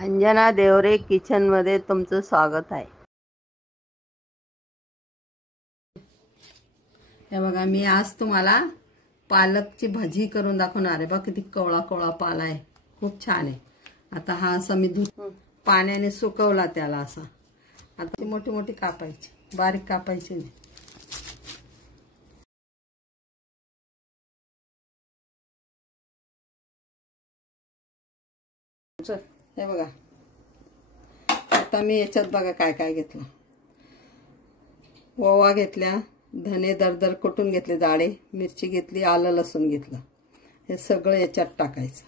Anjana Deore kitchen मध्ये तुमचं स्वागत आहे। हे बघा, मी आज तुम्हाला पालकची भाजी करून दाखवणार आहे। बघा किती कवळा कवळा पाला आहे, खूप छान आहे। आता हा असा मी पाण्याने सुकवला त्याला असा। आता मोठी मोठी कापायची, बारीक कापायची नाही। हे बघा, आता मी याच्यात बघा काय काय घेतलं। ओवा घेतल्या, धने दरदर कुटून घेतले जाडे, मिरची घेतली, आलं लसूण घेतलं। हे सगळं याच्यात टाकायचं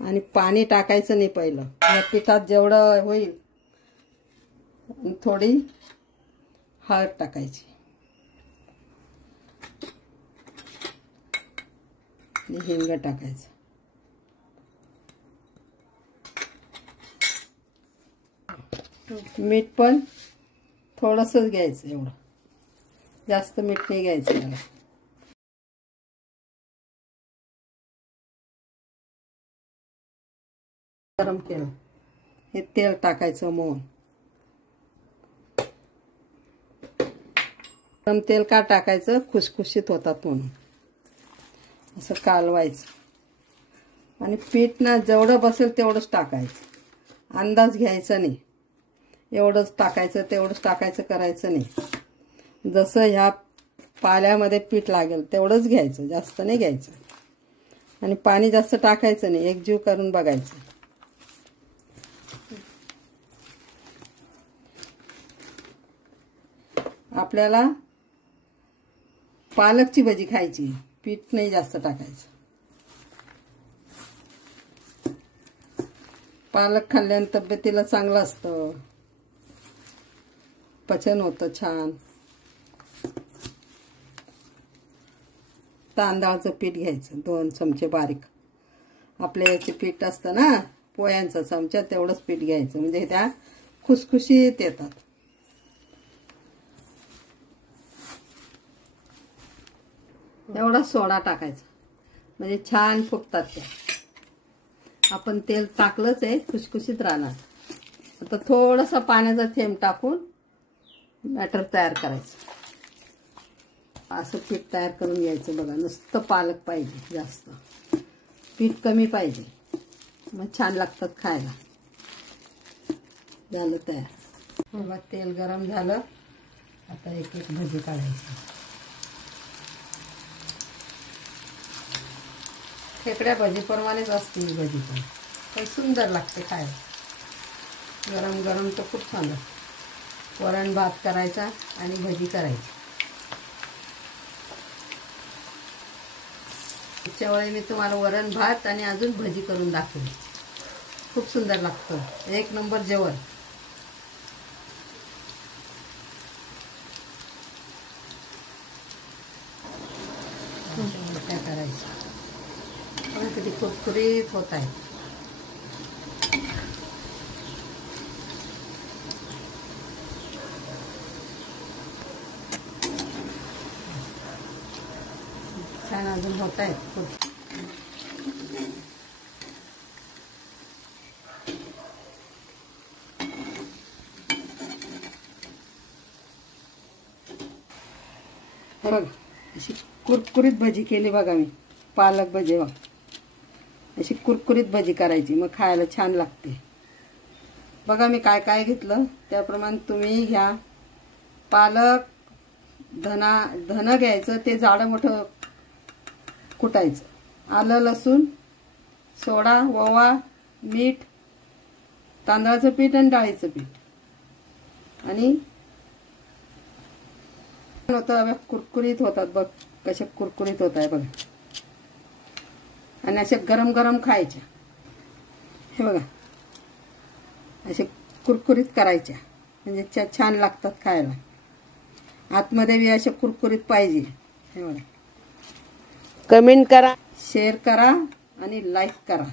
आणि पाणी टाकायचं नाही पहिलं। या पिठात जेवढं होईल थोडी हळद टाकायची, हिंग टाकायचं, मीठ पण थोडंसंच घ्यायचं, एवढं जास्त मीठ नाही घ्यायचं याला। गरम केलं, हे तेल टाकायचं मोहन। गरम तेल का टाकायचं? खुसखुशीत होतात म्हणून। असं कालवायचं आणि पीठ ना जेवढं बसेल तेवढंच टाकायचं, अंदाज घ्यायचा नाही। एवढंच टाकायचं तेवढंच टाकायचं करायचं नाही। जसं ह्या पाल्यामध्ये पीठ लागेल तेवढंच घ्यायचं, जास्त नाही घ्यायचं। आणि पाणी जास्त टाकायचं नाही, एकजीव करून बघायचं। आपल्याला पालकची भाजी खायची, पीठ नाही जास्त टाकायचं। पालक खाल्ल्याने तब्येतीला चांगलं असतं, पचन होतं छान। तांदळाचं पीठ घ्यायचं 2 चमचे बारीक। आपल्या याचे पीठ असतं ना पोह्यांचा चमचा, तेवढंच पीठ घ्यायचं, म्हणजे त्या खुसखुशीत येतात। एवढा सोडा टाकायचा, म्हणजे छान फुगतात त्या। आपण तेल टाकलंच आहे, खुसखुशीत राहणार। आता थोडासा पाण्याचा थेंब टाकून बॅटर तयार करायचं। असं पीठ तयार करून घ्यायचं। बघा, नुसतं पालक पाहिजे, जास्त पीठ कमी पाहिजे, मग छान लागतात खायला। झालं तयार। बघा, तेल गरम झालं, आता एक एक भजी काढायची। खेकड्या भजीप्रमाणेच असते ही भजी, पण काही सुंदर लागते खायला। गरम गरम तर खूप छान लागते। वरण भात करायचा आणि भजी करायची। पुढच्या वेळी मी तुम्हाला वरण भात आणि अजून भजी करून दाखवेन, खूप सुंदर लागतं, एक नंबर जेवण। काय करायचं, किती कुरकुरीत होत आहे। छान अजून होत आहेत खूप। बघा, अशी कुरकुरीत भजी केली बघा मी, पालक भजी। बघा, अशी कुरकुरीत भजी करायची, मग खायला छान लागते। बघा मी काय काय घेतलं त्याप्रमाणे तुम्ही घ्या। पालक, धन घ्यायचं, ते जाडं मोठं कुटायचं, आलं लसूण, सोडा, ओवा, मीठ, तांदळाचं पीठ आणि डाळीचं पीठ, आणि होतं कुरकुरीत होतात। बघ कशा कुरकुरीत होत आहे बघा, आणि अशा गरम गरम खायच्या। हे बघा, असे कुरकुरीत करायच्या, म्हणजे छान लागतात खायला। आतमध्ये बी असे कुरकुरीत पाहिजे। हे बघा, कमेंट करा, शेअर करा आणि लाईक करा।